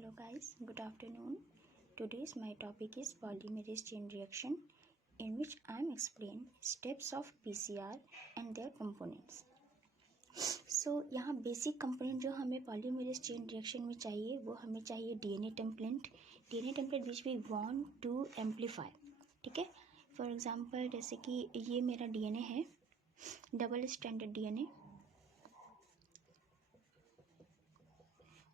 Hello guys, good afternoon. Today's my topic is polymerase chain reaction, in which I am explain steps of PCR and their components. So यहाँ basic component जो हमें polymerase chain reaction में चाहिए वो हमें चाहिए DNA template which we want to amplify. ठीक है, फॉर एग्जांपल जैसे कि ये मेरा डीएनए है, डबल स्ट्रैंडेड डीएनए,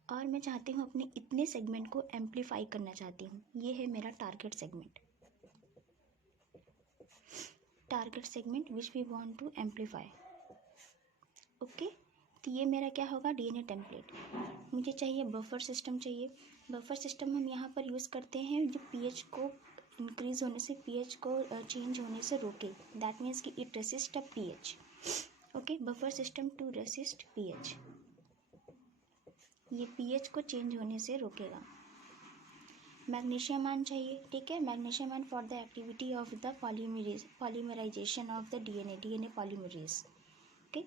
और मैं चाहती हूँ अपने इतने सेगमेंट को एम्पलीफाई करना चाहती हूँ. ये है मेरा target segment which we want to amplify. Okay, तो ये मेरा क्या होगा, डीएनए टेम्पलेट. मुझे चाहिए बफर सिस्टम चाहिए. बफर सिस्टम हम यहाँ पर यूज़ करते हैं जो पीएच को इंक्रीज होने से, पीएच को चेंज होने से रोके. दैट मीन्स कि it resist a pH. Okay, buffer system to resist pH. ये पीएच को चेंज होने से रोकेगा. मैग्नीशियम आयन चाहिए. ठीक है, magnesium ion for the activity of the polymerization of the DNA polymerase. Okay,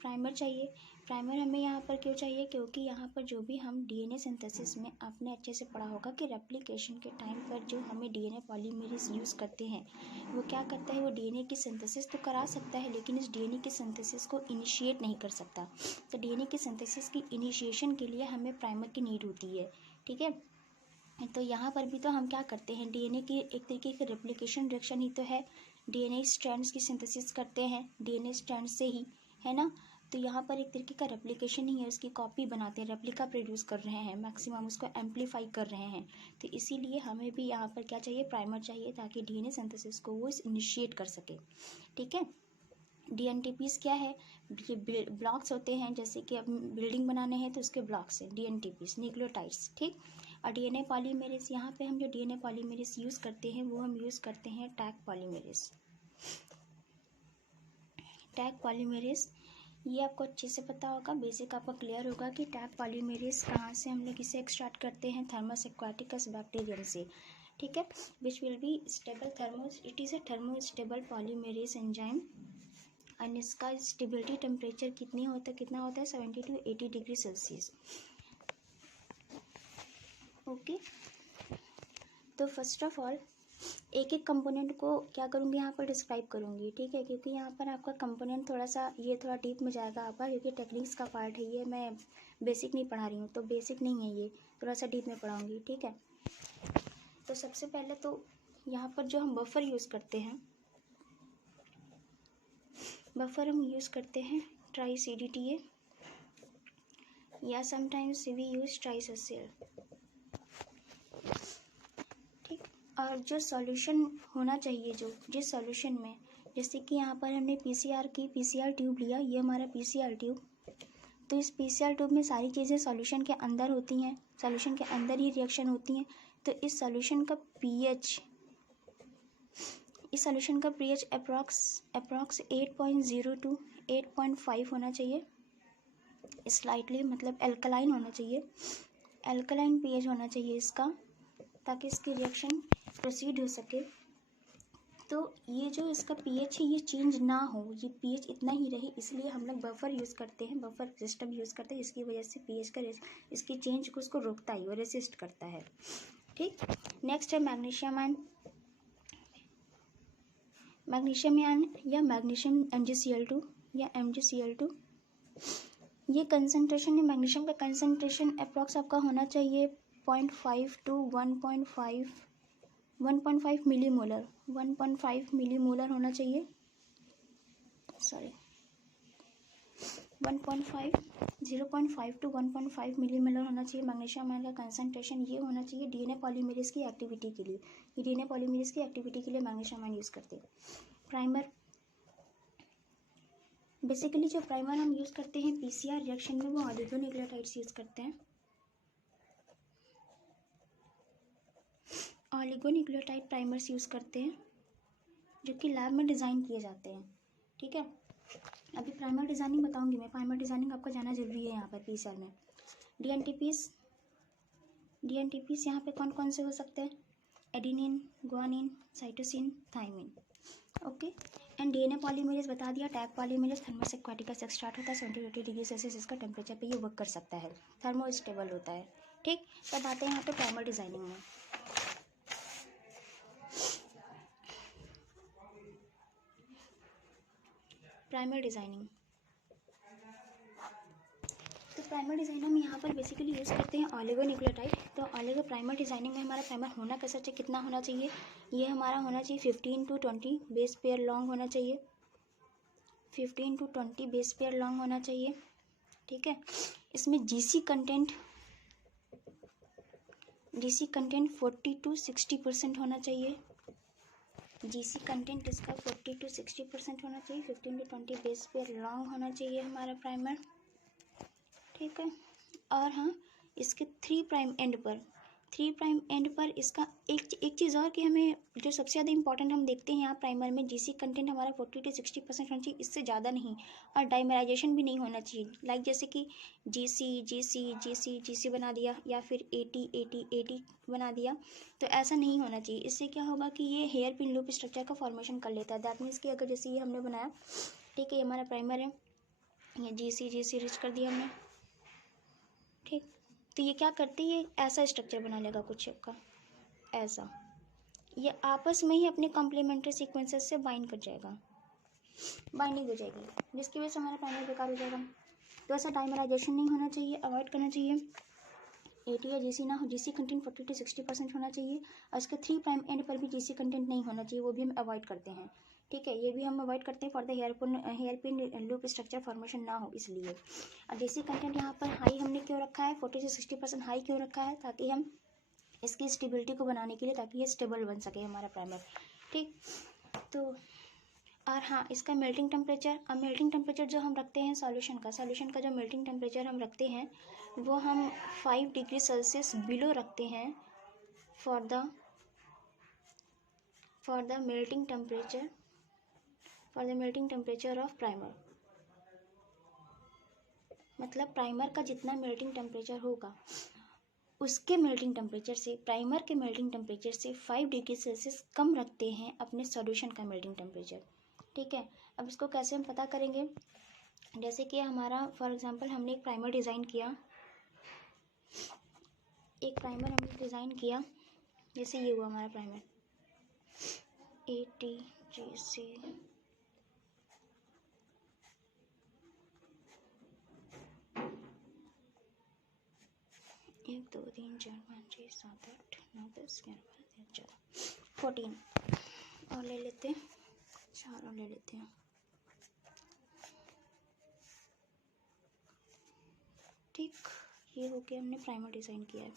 primer चाहिए. प्राइमर हमें यहाँ पर क्यों चाहिए, क्योंकि यहाँ पर जो भी हम डीएनए सिंथेसिस में आपने अच्छे से पढ़ा होगा कि रेप्लिकेशन के टाइम पर जो हमें डीएनए पॉलीमरेज यूज़ करते हैं वो क्या करता है, वो डीएनए की सिंथेसिस तो करा सकता है लेकिन इस डीएनए की सिंथेसिस को इनिशिएट नहीं कर सकता. तो डीएनए की सिंथेसिस की इनिशिएशन के लिए हमें प्राइमर की नीड होती है. ठीक है, तो यहाँ पर भी तो हम क्या करते हैं, डीएनए की एक तरीके की रेप्लिकेशन रिएक्शन ही तो है. डीएनए स्ट्रैंड्स की सिंथेसिस करते हैं डीएनए स्ट्रैंड से ही, है ना. तो यहाँ पर एक तरीके का रेप्लिकेशन ही है, उसकी कॉपी बनाते हैं, रेप्लिका प्रोड्यूस कर रहे हैं, मैक्सिमम उसको एम्पलीफाई कर रहे हैं. तो इसीलिए हमें भी यहाँ पर क्या चाहिए, प्राइमर चाहिए, ताकि डीएनए सिंथेसिस को वो इनिशिएट कर सके. ठीक है, डीएनटीपीस क्या है, ये ब्लॉक्स होते हैं. जैसे कि अब बिल्डिंग बनाने हैं तो उसके ब्लॉक्स हैं डीएनटीपीस, न्यूक्लियोटाइड्स. ठीक, और डीएनए पॉलीमरेज, यहाँ पे हम जो डीएनए पॉलीमरेज यूज़ करते हैं वो हम यूज़ करते हैं टैग पॉलीमरेज. ये आपको अच्छे से पता होगा, बेसिक आपको क्लियर होगा कि टैग पॉलीमरेज कहाँ से हम लोग इसे एक्सट्रैक्ट करते हैं, थर्मस एक्वाटिकस बैक्टीरियम से. ठीक है, which will be stable it is a thermostable polymerase enzyme. और इसका स्टेबिलिटी टेम्परेचर कितना होता है 70 to 80 डिग्री सेल्सियस. ओके, तो फर्स्ट ऑफ ऑल एक एक कंपोनेंट को क्या करूँगी, यहाँ पर डिस्क्राइब करूँगी. ठीक है, क्योंकि यहाँ पर आपका कंपोनेंट थोड़ा डीप में जाएगा आपका, क्योंकि टेक्निक्स का पार्ट है ये. मैं बेसिक नहीं पढ़ा रही हूँ, तो बेसिक नहीं है ये, थोड़ा सा डीप में पढ़ाऊँगी. ठीक है, तो सबसे पहले तो यहाँ पर जो हम बफर यूज़ करते हैं, बफर हम यूज़ करते हैं ट्राई CDTA या समटाइम्स वी यूज़ ट्राइसोसिल. ठीक, और जो सॉल्यूशन होना चाहिए, जिस सॉल्यूशन में, जैसे कि यहाँ पर हमने PCR ट्यूब लिया, ये हमारा PCR ट्यूब. तो इस PCR ट्यूब में सारी चीज़ें सॉल्यूशन के अंदर होती हैं, सॉल्यूशन के अंदर ही रिएक्शन होती हैं. तो इस सॉल्यूशन का pH अप्रॉक्स 8.0 to 8.5 होना चाहिए. स्लाइटली मतलब एल्कलाइन होना चाहिए, एल्कलाइन pH होना चाहिए इसका, ताकि इसकी रिएक्शन प्रोसीड हो सके. तो ये जो इसका pH है ये चेंज ना हो, ये pH इतना ही रहे, इसलिए हम लोग बफर यूज़ करते हैं, बफर सिस्टम यूज़ करते हैं, जिसकी वजह से pH का इसकी चेंज को उसको रोकता है, वो रेसिस्ट करता है. ठीक, नेक्स्ट है मैग्नीशियम आयन या मैग्नीशियम MgCl2 या MgCl2. ये कंसनट्रेशन है, मैग्नीशियम का कंसनट्रेशन अप्रॉक्स आपका होना चाहिए 0.5 to 1.5 मिलीमोलर, 1.5 मिलीमोलर होना चाहिए. 0.5 to 1.5 मिलीमोलर होना चाहिए मैग्नीशियम आयन का कंसनट्रेशन. ये होना चाहिए डीएनए पॉलीमरेज की एक्टिविटी के लिए. ये डीएनए पॉलीमरेज की एक्टिविटी के लिए मैग्नीशियम आयन यूज़ करते हैं. प्राइमर, बेसिकली जो प्राइमर हम यूज़ करते हैं PCR रिएक्शन में वो ऑलिगोन्यूक्लियोटाइड्स यूज़ करते हैं. ऑलिगोन्यूक्लियोटाइड प्राइमर्स यूज़ करते हैं जो कि लैब में डिज़ाइन किए जाते हैं. ठीक है, अभी प्राइमर डिज़ाइनिंग बताऊंगी मैं. प्राइमर डिज़ाइनिंग आपको जाना जरूरी है यहाँ पर PCR में. डीएनटीपीस यहाँ पे कौन कौन से हो सकते हैं, adenine, guanine, cytosine, thymine. Okay, and DNA polymerase बता दिया, टैग पॉलीमरेज थर्मस एक्वाटिकस से स्टार्ट होता है, 70 to 80 डिग्री सेल्सियस इसका टेम्परेचर पे ये वर्क कर सकता है, थर्मोस्टेबल होता है. ठीक, तब आते हैं यहाँ पे प्राइमर डिज़ाइनिंग में। प्राइमर डिज़ाइनिंग, तो प्राइमर डिज़ाइन हम यहाँ पर बेसिकली यूज़ करते हैं ऑलिगोन्यूक्लियोटाइड। तो ऑलिगो प्राइमर डिज़ाइनिंग में हमारा प्राइमर होना कैसा चाहिए, कितना होना चाहिए, ये हमारा होना चाहिए 15 to 20 बेस पेयर लॉन्ग होना चाहिए, 15 to 20 बेस पेयर लॉन्ग होना चाहिए। ठीक है, इसमें जीसी कंटेंट 40 to 60% होना चाहिए। जीसी कंटेंट इसका 40 to 60% होना चाहिए। 15 to 20 बेस पेयर लॉन्ग होना चाहिए हमारा प्राइमर। ठीक है, और हाँ, इसके 3 प्राइम एंड पर इसका एक चीज़ और कि हमें जो सबसे ज़्यादा इंपॉर्टेंट हम देखते हैं यहाँ प्राइमर में, जीसी कंटेंट हमारा 40 to 60% होना चाहिए, इससे ज़्यादा नहीं। और डाइमराइजेशन भी नहीं होना चाहिए, लाइक जैसे कि जीसी बना दिया या फिर 80 बना दिया, तो ऐसा नहीं होना चाहिए। इससे क्या होगा कि ये हेयर पिन लूप स्ट्रक्चर का फॉर्मेशन कर लेता है। दैट मीन्स कि अगर जैसे ये हमने बनाया, ठीक है, ये हमारा प्राइमर है, ये जीसी रिच कर दिया हमने, ठीक, तो ये क्या करती है, ऐसा स्ट्रक्चर बना लेगा कुछ का ऐसा, ये आपस में ही अपने कॉम्प्लीमेंट्री सीक्वेंसेस से बाइंड कर जाएगा, बाइंडिंग हो जाएगी, जिसकी वजह से हमारा प्राइमर बेकार हो जाएगा। तो ऐसा डाइमराइजेशन नहीं होना चाहिए, अवॉइड करना चाहिए। 80 या जीसी ना हो, जीसी कंटेंट 40 to 60% होना चाहिए। और इसके 3 प्राइम एंड पर भी जीसी कंटेंट नहीं होना चाहिए, वो भी हम अवॉइड करते हैं। ठीक है, ये भी हम अवॉइड करते हैं for the hairpin loop structure formation ना हो इसलिए। और जीसी कंटेंट यहाँ पर हाई हमने क्यों रखा है, 40 से 60% हाई क्यों रखा है, ताकि हम इसकी स्टेबिलिटी को बनाने के लिए, ताकि ये स्टेबल बन सके हमारा प्राइमर। ठीक, तो और हाँ, इसका मेल्टिंग टेम्परेचर, अब मेल्टिंग टेम्परेचर जो हम रखते हैं सॉल्यूशन का जो मेल्टिंग टेम्परेचर हम रखते हैं वो हम 5 डिग्री सेल्सियस बिलो रखते हैं for the melting temperature of primer. मतलब प्राइमर का जितना मेल्टिंग टेम्परेचर होगा उसके मेल्टिंग टेम्परेचर से, प्राइमर के मेल्टिंग टेम्परेचर से 5 डिग्री सेल्सियस कम रखते हैं अपने सॉल्यूशन का मेल्टिंग टेम्परेचर। ठीक है, अब इसको कैसे हम पता करेंगे, जैसे कि हमारा फॉर एग्जांपल हमने एक प्राइमर डिज़ाइन किया, जैसे ये हुआ हमारा प्राइमर 80 GC, एक 2 3 4 5 6 7 8 9 10 11 12 13 14 और ले लेते हैं, 4 और ले लेते हैं। ठीक, ये हो गया, हमने प्राइमर डिज़ाइन किया है।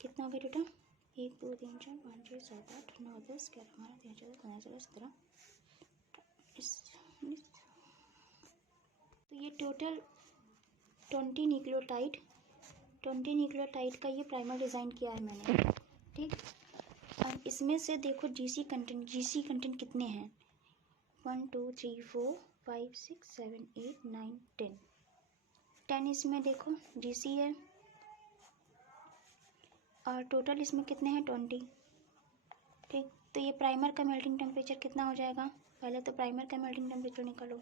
कितना हो गया टोटल, 1 2 3 4 5 6 7 8 9 10 11 12 13 14 15 16 17 19। तो ये टोटल 20 न्यूक्लियोटाइड का ये प्राइमर डिज़ाइन किया है मैंने। ठीक, अब इसमें से देखो जीसी कंटेंट कितने हैं, 1 2 3 4 5 6 7 8 9 10 इसमें देखो जीसी है, और टोटल इसमें कितने हैं, 20। ठीक, तो ये प्राइमर का मेल्टिंग टेम्परेचर कितना हो जाएगा, पहले तो प्राइमर का मेल्टिंग टेम्परेचर निकालो।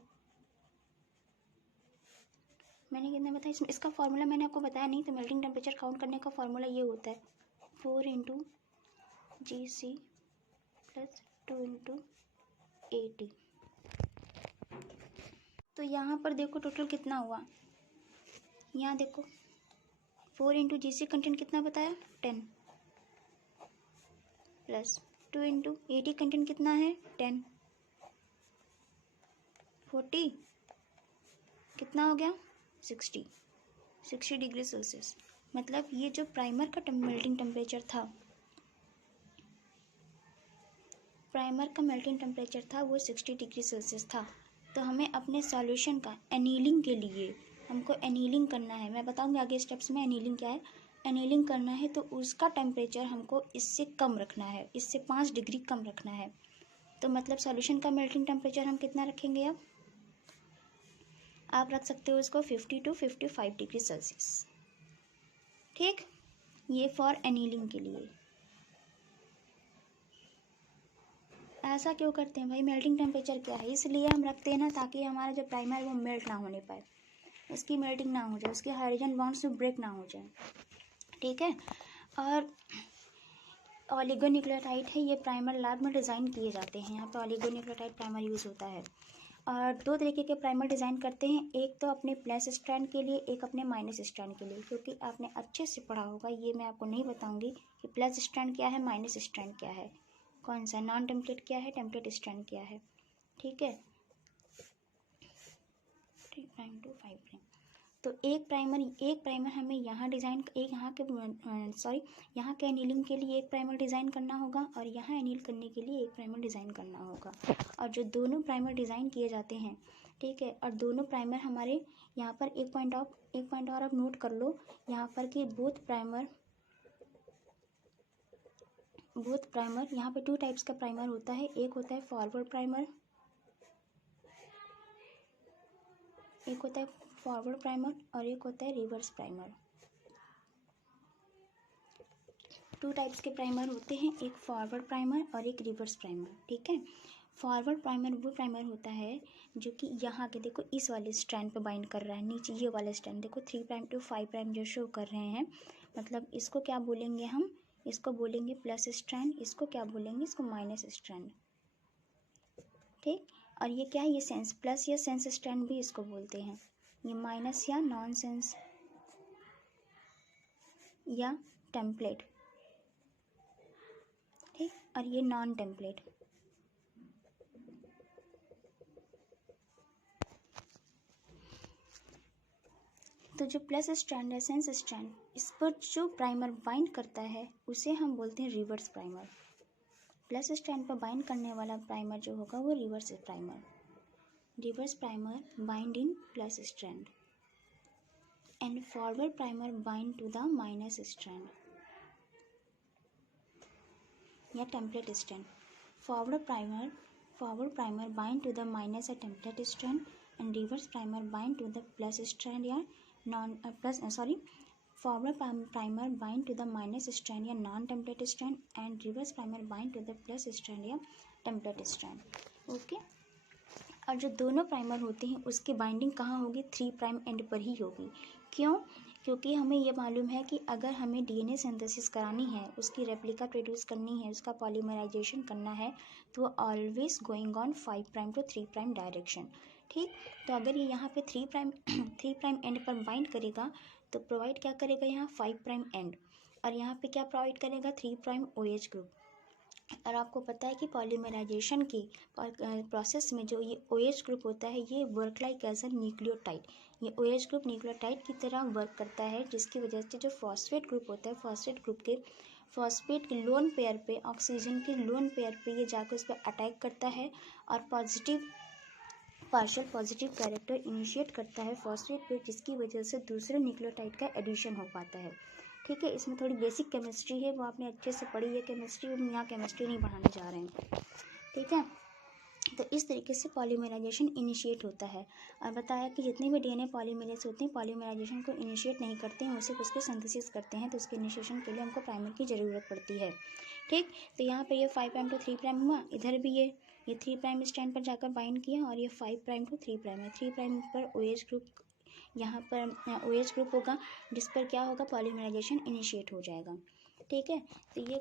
मैंने कितना बताया, इसका फॉर्मूला मैंने आपको बताया नहीं, तो मेल्टिंग टेम्परेचर काउंट करने का फॉर्मूला ये होता है 4 × GC + 2 × 80। तो यहाँ पर देखो टोटल कितना हुआ, यहाँ देखो 4 × GC कंटेंट कितना बताया, 10 + 2 × 80 कंटेंट कितना है, 10 40 कितना हो गया, 60 डिग्री सेल्सियस। मतलब ये जो प्राइमर का मेल्टिंग टेम्परेचर था, वो 60 डिग्री सेल्सियस था। तो हमें अपने सॉल्यूशन का एनीलिंग के लिए हमको एनीलिंग करना है, मैं बताऊंगी आगे स्टेप्स में एनीलिंग क्या है। एनीलिंग करना है तो उसका टेम्परेचर हमको इससे कम रखना है, इससे 5 डिग्री कम रखना है। तो मतलब सॉल्यूशन का मेल्टिंग टेम्परेचर हम कितना रखेंगे, अब आप रख सकते हो इसको 50 to 55 डिग्री सेल्सियस। ठीक, ये फॉर एनीलिंग के लिए। ऐसा क्यों करते हैं भाई, मेल्टिंग टेम्परेचर क्या है, इसलिए हम रखते हैं ना, ताकि हमारा जो प्राइमर है वो मेल्ट ना होने पाए, उसकी मेल्टिंग ना हो जाए, उसके हाइड्रोजन बॉन्ड्स ब्रेक ना हो जाए। ठीक है। और ऑलिगोन्यूक्लियोटाइड है, ये प्राइमर लैब में डिज़ाइन किए जाते हैं। यहाँ पे ऑलिगोन्यूक्लियोटाइड प्राइमर यूज़ होता है। और दो तरीके के प्राइमर डिज़ाइन करते हैं, एक तो अपने प्लस स्ट्रैंड के लिए, एक अपने माइनस स्ट्रैंड के लिए। क्योंकि आपने अच्छे से पढ़ा होगा, ये मैं आपको नहीं बताऊंगी कि प्लस स्ट्रैंड क्या है, माइनस स्ट्रैंड क्या है, कौन सा नॉन टेम्पलेट क्या है, टेम्पलेट स्ट्रैंड क्या है। ठीक है, 3 प्राइम टू 5 प्राइम। तो एक प्राइमर हमें यहाँ डिज़ाइन, एक यहाँ के यहाँ के एनीलिंग के लिए एक प्राइमर डिज़ाइन करना होगा, और यहाँ एनील करने के लिए एक प्राइमर डिज़ाइन करना होगा। और जो दोनों प्राइमर डिज़ाइन किए जाते हैं, ठीक है, और दोनों प्राइमर हमारे यहाँ पर एक पॉइंट और आप नोट कर लो यहाँ पर कि बोथ प्राइमर यहाँ पे 2 टाइप्स का प्राइमर होता है। एक होता है फॉरवर्ड प्राइमर, और एक होता है रिवर्स प्राइमर। 2 टाइप्स के प्राइमर होते हैं, एक फॉरवर्ड प्राइमर और एक रिवर्स प्राइमर। ठीक है, फॉरवर्ड प्राइमर वो प्राइमर होता है जो कि यहाँ के देखो इस वाले स्ट्रैंड पे बाइंड कर रहा है, नीचे ये वाला स्ट्रैंड देखो 3 प्राइम टू 5 प्राइम जो शो कर रहे हैं, मतलब इसको क्या बोलेंगे हम, इसको बोलेंगे प्लस स्ट्रैंड, इसको क्या बोलेंगे, इसको माइनस स्ट्रैंड। ठीक, और ये क्या है, ये सेंस प्लस या सेंस स्ट्रैंड भी इसको बोलते हैं। ये माइनस या नॉन सेंस या टेम्पलेट, ठीक, और ये नॉन टेम्पलेट। तो जो प्लस स्ट्रैंड है, सेंस स्ट्रैंड, इस पर जो प्राइमर बाइंड करता है उसे हम बोलते हैं रिवर्स प्राइमर। प्लस स्ट्रैंड पर बाइंड करने वाला प्राइमर जो होगा वो reverse primer bind in plus strand, and forward primer bind to the minus strand या template strand. Forward primer bind to the minus या template strand, and reverse primer bind to the plus strand या forward primer bind to the minus strand या non template strand, and reverse primer bind to the plus strand या template strand. Okay, और जो दोनों primer होते हैं उसकी binding कहाँ होगी, 3 प्राइम एंड पर ही होगी। क्यों, क्योंकि हमें ये मालूम है कि अगर हमें डीएनए सिंथेसिस करानी है, उसकी रेप्लिका प्रोड्यूस करनी है, उसका पॉलीमराइजेशन करना है, तो always going on 5 prime to 3 prime direction. ठीक, तो अगर ये यहाँ पे 3 प्राइम एंड पर बाइंड करेगा तो प्रोवाइड क्या करेगा, यहाँ 5 प्राइम एंड, और यहाँ पे क्या प्रोवाइड करेगा, 3 प्राइम OH ग्रुप। और आपको पता है कि पॉलीमराइजेशन की प्रोसेस में जो ये OH ग्रुप होता है, ये work like as a nucleotide. ये OH ग्रुप न्यूक्लियोटाइड की तरह वर्क करता है, जिसकी वजह से जो फॉस्फेट ग्रुप होता है, फॉस्फेट के लोन पेयर पे, ऑक्सीजन के लोन पेयर पे ये जाकर उस पर अटैक करता है और पार्शियल पॉजिटिव कैरेक्टर इनिशिएट करता है फॉस्फेट पे, जिसकी वजह से दूसरे न्यूक्लियोटाइड का एडिशन हो पाता है। ठीक है, इसमें थोड़ी बेसिक केमिस्ट्री है, वो आपने अच्छे से पढ़ी है केमिस्ट्री, हम यहाँ केमिस्ट्री नहीं पढ़ाने जा रहे हैं। ठीक है, तो इस तरीके से पॉलीमराइजेशन इनिशिएट होता है। और बताया कि जितने भी डीएनए पॉलीमरेज होते हैं पॉलीमराइजेशन को इनिशिएट नहीं करते हैं, वो सिर्फ उसके सिंथेसिस करते हैं, तो उसके इनिशिएशन के लिए हमको प्राइमर की ज़रूरत पड़ती है। ठीक, तो यहाँ पे ये 5 प्राइम टू 3 प्राइम हुआ, इधर भी ये 3 प्राइम स्ट्रैंड पर जाकर बाइंड किया, और ये 5 प्राइम टू 3 प्राइम है। 3 प्राइम पर OH ग्रुप, यहाँ पर OH ग्रुप होगा, जिस पर क्या होगा, पॉलीमराइजेशन इनिशिएट हो जाएगा। ठीक है, तो ये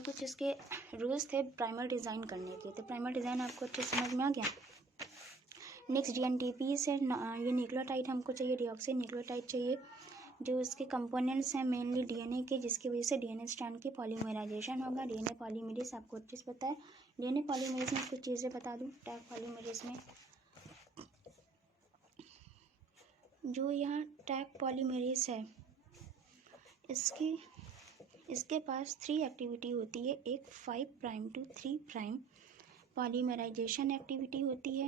कुछ इसके रूल्स थे प्राइमर डिज़ाइन करने के। तो प्राइमर डिज़ाइन आपको अच्छे समझ में आ गया। नेक्स्ट DNTP से ये न्यूक्लियोटाइड हमको चाहिए, डीऑक्सी न्यूक्लियोटाइड चाहिए, जो इसके कंपोनेंट्स हैं मेनली डीएनए के, जिसकी वजह से डीएनए स्ट्रैंड की पॉलीमराइजेशन होगा। डीएनए पॉलीमरेज आपको अच्छे से पता है। डीएनए पॉलीमरेज में कुछ चीज़ें बता दूँ। टैग पॉलीमरेज में जो यहाँ टैग पॉलीमरेज है, इसके पास 3 एक्टिविटी होती है। एक 5 prime to 3 prime polymerization activity होती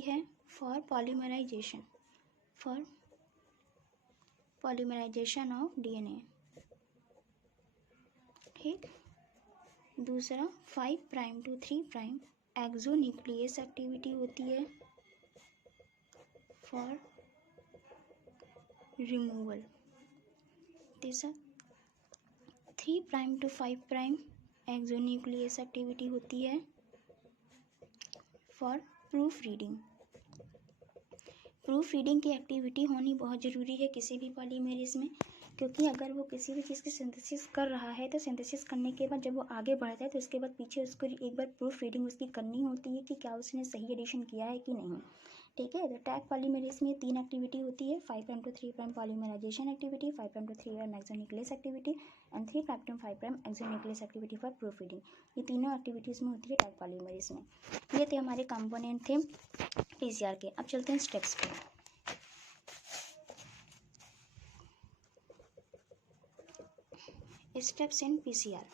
है, फॉर पॉलीमराइजेशन ऑफ डीएनए। ठीक, दूसरा 5 prime to 3 prime exonuclease activity होती है फॉर रिमूवल। तीसरा 3 prime to 5 prime exonuclease activity होती है for proofreading. Proofreading की एक्टिविटी होनी बहुत ज़रूरी है किसी भी पॉलीमरेज में, क्योंकि अगर वो किसी भी चीज़ की सिंथेसिस कर रहा है तो सिंथेसिस करने के बाद जब वो आगे बढ़ता है तो उसके बाद पीछे उसको एक बार प्रूफ रीडिंग उसकी करनी होती है कि क्या उसने सही एडिशन किया है कि नहीं। ठीक है, तो टैग पॉलीमरेज में 3 एक्टिविटी होती है, 5' to 3' polymerization activity, 5' to 3' exonuclease activity and 3' to 5' exonuclease activity for proofreading. ये तीनों एक्टिविटीज़ में होती है टैग पॉलीमरेज में। ये थे हमारे कंपोनेंट थे पीसीआर के। अब चलते हैं स्टेप्स पे। Steps in PCR.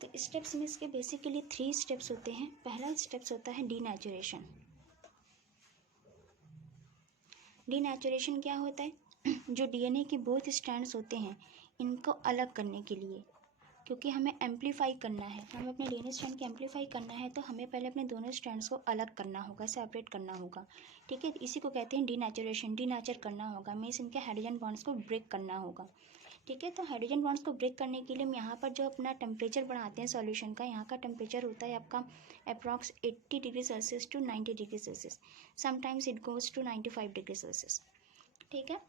तो स्टेप्स में इसके बेसिकली 3 स्टेप्स होते हैं। पहला स्टेप्स होता है डीनेचुरेशन। डीनेचुरेशन क्या होता है? जो डीएनए की बोथ स्ट्रैंड्स होते हैं इनको अलग करने के लिए, क्योंकि हमें एम्पलीफाई करना है, हमें अपने डीएनए स्ट्रैंड को एम्पलीफाई करना है, तो हमें पहले अपने दोनों स्ट्रैंड्स को अलग करना होगा, सेपरेट करना होगा। ठीक है, इसी को कहते हैं डीनेचुरेशन। डीनेचर करना होगा मीन्स इनके हाइड्रोजन बॉन्ड्स को ब्रेक करना होगा। ठीक है, तो हाइड्रोजन बॉन्ड्स को ब्रेक करने के लिए हम यहाँ पर जो अपना टेम्परेचर बढ़ाते हैं सॉल्यूशन का, यहाँ का टेम्परेचर होता है आपका approx 80 degree Celsius to 90 degree Celsius, sometimes it goes to 95 degree Celsius. ठीक है,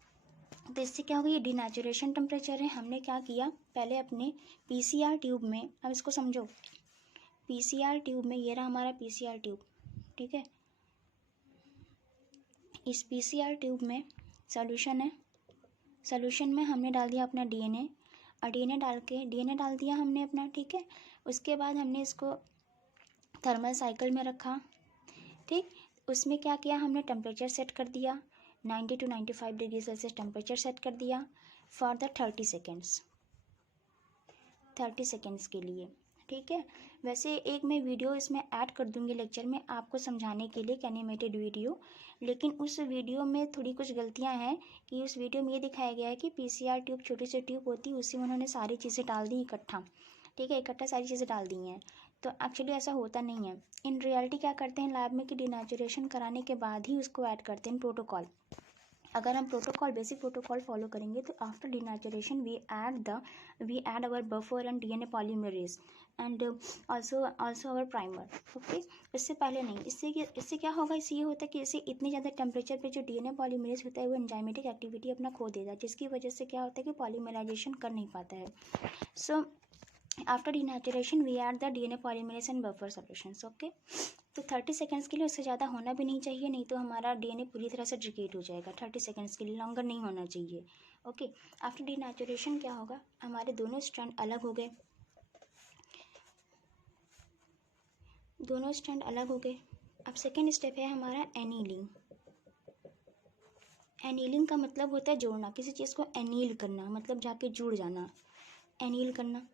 तो इससे क्या होगा, ये डीनेचुरेशन टेम्परेचर है। हमने क्या किया, पहले अपने पीसीआर ट्यूब में, अब इसको समझो, पीसीआर ट्यूब में ये रहा हमारा पीसीआर ट्यूब। ठीक है, इस पीसीआर ट्यूब में सॉल्यूशन है, सॉल्यूशन में हमने डाल दिया अपना डीएनए, और डीएनए डाल दिया हमने अपना। ठीक है, उसके बाद हमने इसको थर्मल साइकिल में रखा। ठीक, उसमें क्या किया, हमने टेम्परेचर सेट कर दिया 90 to 95 degree Celsius temperature set कर दिया फॉर द 30 सेकेंड्स के लिए। ठीक है, वैसे एक मैं वीडियो इसमें ऐड कर दूंगी लेक्चर में आपको समझाने के लिए, एनिमेटेड वीडियो, लेकिन उस वीडियो में थोड़ी कुछ गलतियां हैं कि उस वीडियो में ये दिखाया गया है कि पीसीआर ट्यूब छोटी सी ट्यूब होती है, उसी में उन्होंने सारी चीज़ें डाल दी इकट्ठा। ठीक है, इकट्ठा सारी चीज़ें डाल दी हैं, तो एक्चुअली ऐसा होता नहीं है। इन रियलिटी क्या करते हैं लैब में कि डीनेचुरेशन कराने के बाद ही उसको ऐड करते हैं प्रोटोकॉल। अगर हम बेसिक प्रोटोकॉल फॉलो करेंगे तो after denaturation we add our buffer and DNA polymerase and also our primer. Okay, इससे पहले नहीं। इससे क्या होगा, इससे ये होता है कि इससे इतनी ज़्यादा टेम्परेचर पे जो डीएनए पॉलीमरेज होता है वो एंजाइमेटिक एक्टिविटी अपना खो देगा, जिसकी वजह से क्या होता है कि पॉलीमराइजेशन कर नहीं पाता है। So after denaturation we add the DNA polymerase and buffer solutions. Okay, तो 30 सेकेंड्स के लिए, उससे ज़्यादा होना भी नहीं चाहिए, नहीं तो हमारा डीएनए पूरी तरह से डिग्रेड हो जाएगा। 30 सेकेंड्स के लिए, लॉन्गर नहीं होना चाहिए। ओके, आफ्टर डीनेचुरेशन क्या होगा, हमारे दोनों स्ट्रैंड अलग हो गए, अब सेकेंड स्टेप है हमारा एनीलिंग। एनीलिंग का मतलब होता है जोड़ना, किसी चीज़ को एनील करना मतलब जाके जुड़ जाना, एनील करना।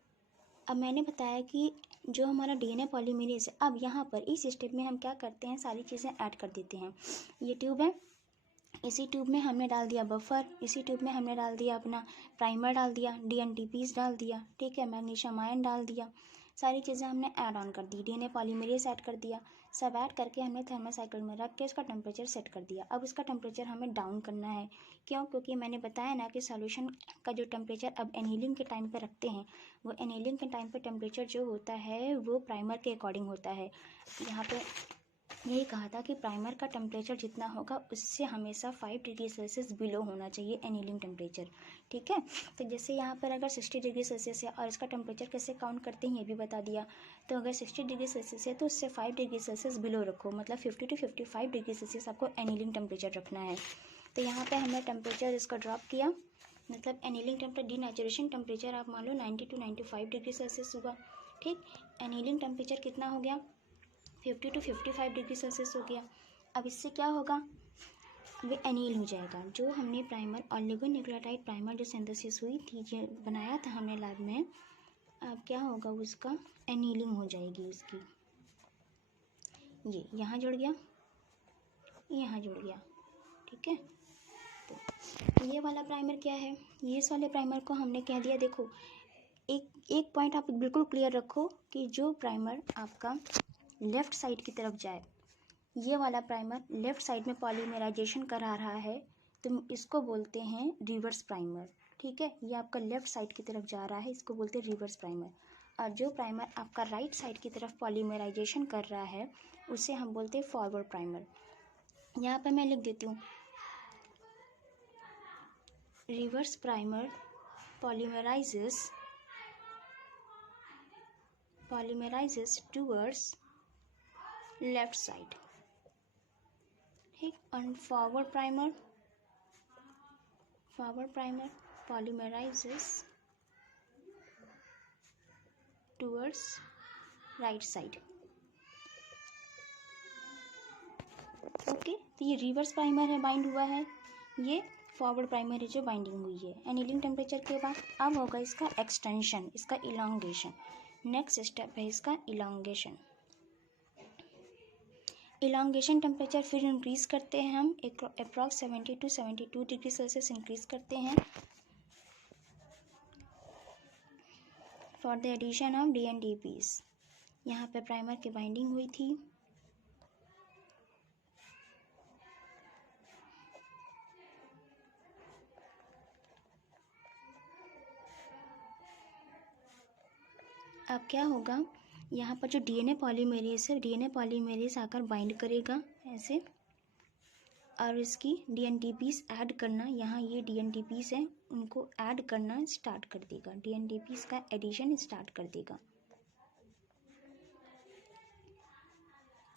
अब मैंने बताया कि जो हमारा डीएनए पॉलीमरेज है, अब यहाँ पर इस स्टेप में हम क्या करते हैं, सारी चीज़ें ऐड कर देते हैं। ये ट्यूब है, इसी ट्यूब में हमने डाल दिया बफर, इसी ट्यूब में हमने डाल दिया अपना प्राइमर, डाल दिया डीएनटीपीस डाल दिया। ठीक है, मैग्नीशियम आयन डाल दिया, सारी चीज़ें हमने ऐड ऑन कर दी, डीएनए पॉलीमरेज ऐड कर दिया, सब ऐड करके हमने थर्मोसाइकिल में रख के उसका टेम्परेचर सेट कर दिया। अब उसका टेम्परेचर हमें डाउन करना है, क्यों, क्योंकि मैंने बताया ना कि सॉल्यूशन का जो टेम्परेचर अब एनीलिंग के टाइम पे रखते हैं, वो एनीलिंग के टाइम पे टेम्परेचर जो होता है वो प्राइमर के अकॉर्डिंग होता है। यहाँ पे यही कहा था कि प्राइमर का टेम्परेचर जितना होगा उससे हमेशा 5 डिग्री सेल्सियस बिलो होना चाहिए एनीलिंग टेम्परेचर। ठीक है, तो जैसे यहाँ पर अगर 60 डिग्री सेल्सियस है और इसका टेम्परेचर कैसे काउंट करते हैं ये भी बता दिया। तो अगर 60 डिग्री सेल्सियस है तो उससे 5 डिग्री सेल्सियस बिलो रखो, मतलब 50 to 55 डिग्री सेल्सियस आपको एनीलिंग टेम्परेचर रखना है। तो यहाँ पर हमने टेम्परेचर इसका ड्रॉप किया, मतलब एनीलिंग टेम्परेचर, डीनेचुरेशन टेम्परेचर आप मान लो 90 to 95 डिग्री सेल्सियस होगा। ठीक, एनीलिंग टेम्परेचर कितना हो गया, 50 to 55 डिग्री सेल्सियस हो गया। अब इससे क्या होगा, वो एनील हो जाएगा। जो हमने प्राइमर ऑलिगोन्यूक्लियोटाइड प्राइमर जो सिंथेसिस हुई थी, जो बनाया था हमने लैब में, अब क्या होगा, उसका एनीलिंग हो जाएगी उसकी। ये यहाँ जुड़ गया, यहाँ जुड़ गया। ठीक है, तो ये वाला प्राइमर क्या है, ये इस वाले प्राइमर को हमने कह दिया, देखो एक पॉइंट आप बिल्कुल क्लियर रखो कि जो प्राइमर आपका लेफ़्ट साइड की तरफ जाए, ये वाला प्राइमर लेफ़्ट साइड में पॉलीमराइजेशन करा रहा है, तो इसको बोलते हैं रिवर्स प्राइमर। ठीक है, ये आपका लेफ़्ट साइड की तरफ जा रहा है, इसको बोलते हैं रिवर्स प्राइमर। और जो प्राइमर आपका राइट साइड की तरफ पॉलीमराइजेशन कर रहा है उसे हम बोलते हैं फॉरवर्ड प्राइमर। यहाँ पर मैं लिख देती हूँ reverse primer polymerizes towards left side, ठीक। और forward primer polymerizes towards right side. Okay, तो ये रिवर्स प्राइमर है, बाइंड हुआ है, ये फॉरवर्ड प्राइमर है जो बाइंडिंग हुई है। एनीलिंग टेम्परेचर के बाद अब होगा इसका एक्सटेंशन, इसका इलांगेशन। नेक्स्ट स्टेप है इसका इलांगेशन। इलांगेशन टेम्परेचर फिर इंक्रीज करते हैं हम, approx 70 to 72 degree Celsius increase करते हैं for the addition of DNTPs। यहाँ पे प्राइमर की बाइंडिंग हुई थी, अब क्या होगा, यहाँ पर जो DNA पॉलीमेरेज है, DNA पॉलीमेरेज आकर बाइंड करेगा ऐसे, और इसकी DNTPs ऐड करना, यहाँ ये DNTPs हैं उनको ऐड करना स्टार्ट कर देगा, DNTPs का एडिशन स्टार्ट कर देगा।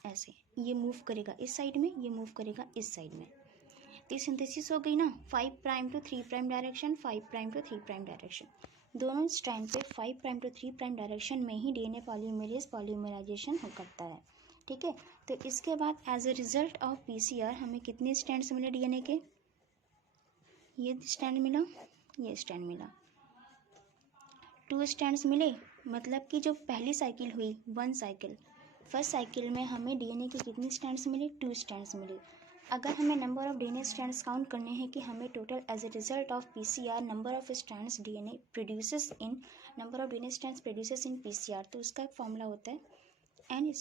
ऐसे ये मूव करेगा इस साइड में, ये मूव करेगा इस साइड में। तो सिंथेसिस हो गई ना 5' to 3' डायरेक्शन, 5' to 3' डायरेक्शन, दोनों स्ट्रैंड पे 5' to 3' डायरेक्शन में ही DNA पॉलीमेरेज पॉलीमराइजेशन करता है, ठीक है। तो इसके बाद as a result of PCR हमें कितने स्ट्रैंड्स मिले DNA के, ये स्ट्रैंड मिला, ये स्ट्रैंड मिला, 2 स्ट्रैंड्स मिले। मतलब कि जो पहली साइकिल हुई 1 साइकिल, फर्स्ट साइकिल में हमें DNA के कितने स्ट्रैंड्स मिले, 2 स्ट्रैंड्स मिले। अगर हमें number of DNA strands count करने हैं कि हमें total as a result of PCR number of strands DNA produces in PCR, तो उसका एक फॉर्मूला होता है n =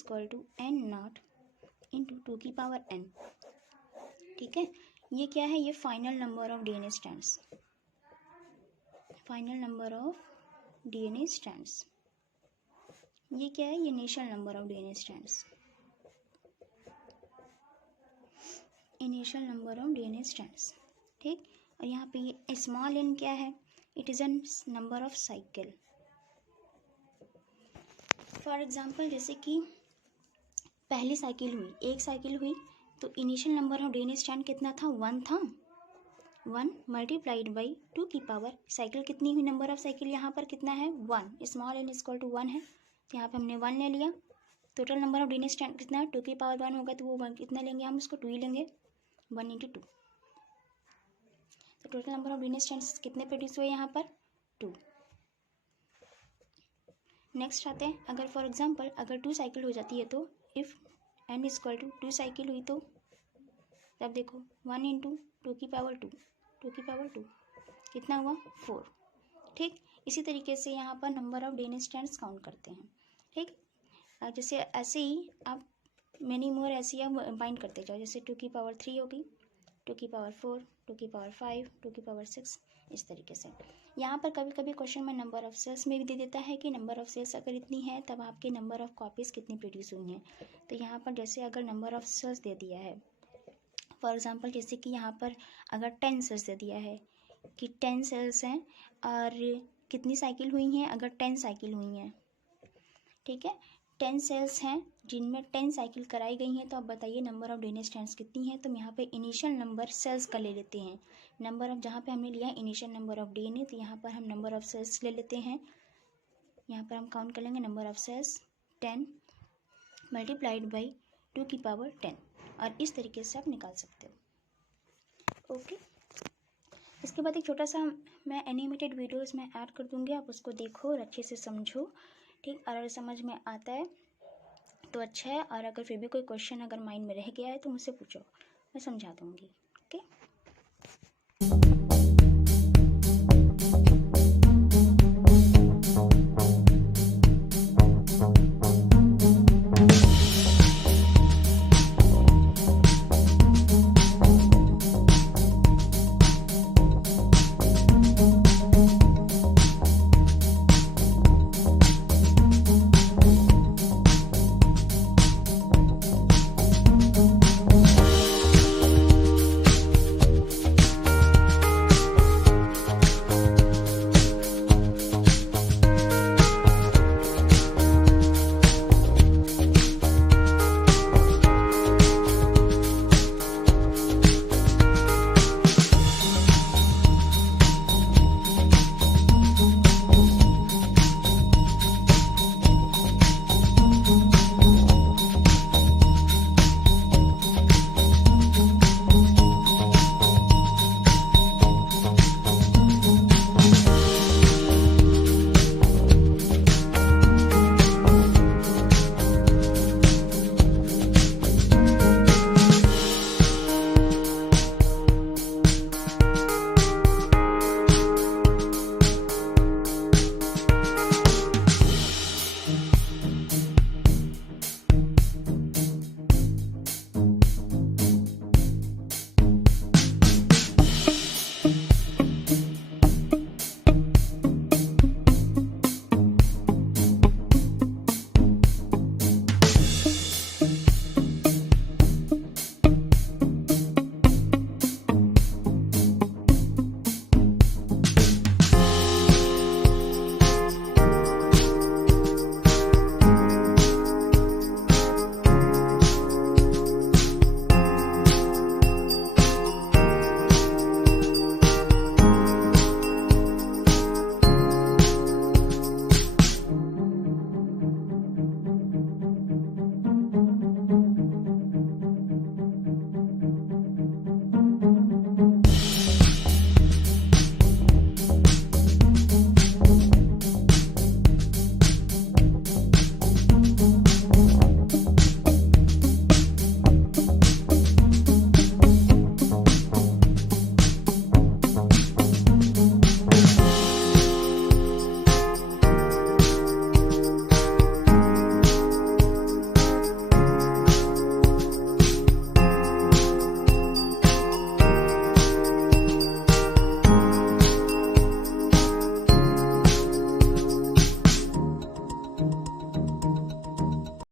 n0 × 2 की पावर n, ठीक है। ये क्या है, ये final number of DNA strands, final number of DNA strands. ये क्या है, ये initial number of DNA strands, initial number of DNA strands, ठीक। और यहाँ पे ये स्मॉल n क्या है, it is an number of cycle. For example जैसे कि पहली साइकिल हुई, एक साइकिल हुई, तो initial number of DNA strand कितना था, 1 था, 1 × 2 की पावर, साइकिल कितनी हुई, नंबर ऑफ साइकिल यहाँ पर कितना है, 1, स्मॉल n = 1 है, तो यहाँ पे हमने 1 ले लिया। Total number of DNA strand कितना है, 2 की पावर 1 होगा, तो वो 1 कितना लेंगे हम, उसको 2 ही लेंगे, 1 × 2। तो total number of DNA strands कितने प्रोड्यूस हुए यहाँ पर, 2। नेक्स्ट आते हैं, अगर फॉर एग्जांपल अगर 2 साइकिल हो जाती है, तो इफ़ n = 2 साइकिल हुई, तो तब देखो 1 × 2 की पावर 2, 2 की पावर 2 कितना हुआ, 4, ठीक। इसी तरीके से यहाँ पर number of DNA strands count करते हैं, ठीक। जैसे ऐसे ही आप मैनी मोर ऐसे ही आप बाइंड करते जाओ, जैसे 2 की पावर 3 होगी, 2 की पावर 4, 2 की पावर 5, 2 की पावर 6, इस तरीके से। यहाँ पर कभी कभी क्वेश्चन में नंबर ऑफ सेल्स में भी दे देता है कि नंबर ऑफ सेल्स अगर इतनी है तब आपके नंबर ऑफ कॉपीज़ कितनी प्रोड्यूस हुई हैं। तो यहाँ पर जैसे अगर नंबर ऑफ सेल्स दे दिया है, फॉर एग्जांपल जैसे कि यहाँ पर अगर 10 सेल्स दे दिया है कि 10 सेल्स हैं और कितनी साइकिल हुई हैं, अगर 10 साइकिल हुई हैं, ठीक है, 10 सेल्स हैं जिनमें 10 साइकिल कराई गई हैं, तो आप बताइए नंबर ऑफ DNA स्ट्रैंड्स कितनी है। तो हम यहाँ पे इनिशियल नंबर सेल्स का ले लेते हैं, नंबर ऑफ जहाँ पे हमने लिया है इनिशियल नंबर ऑफ DNA, तो यहाँ पर हम नंबर ऑफ सेल्स ले लेते हैं। यहाँ पर हम काउंट कर लेंगे नंबर ऑफ सेल्स 10 × 2 की पावर 10, और इस तरीके से आप निकाल सकते हो, ओके। इसके बाद एक छोटा सा मैं एनिमेटेड वीडियोस में ऐड कर दूँगी, आप उसको देखो और अच्छे से समझो, ठीक। और अगर समझ में आता है तो अच्छा है, और अगर फिर भी कोई क्वेश्चन अगर माइंड में रह गया है तो मुझसे पूछो, मैं समझा दूँगी।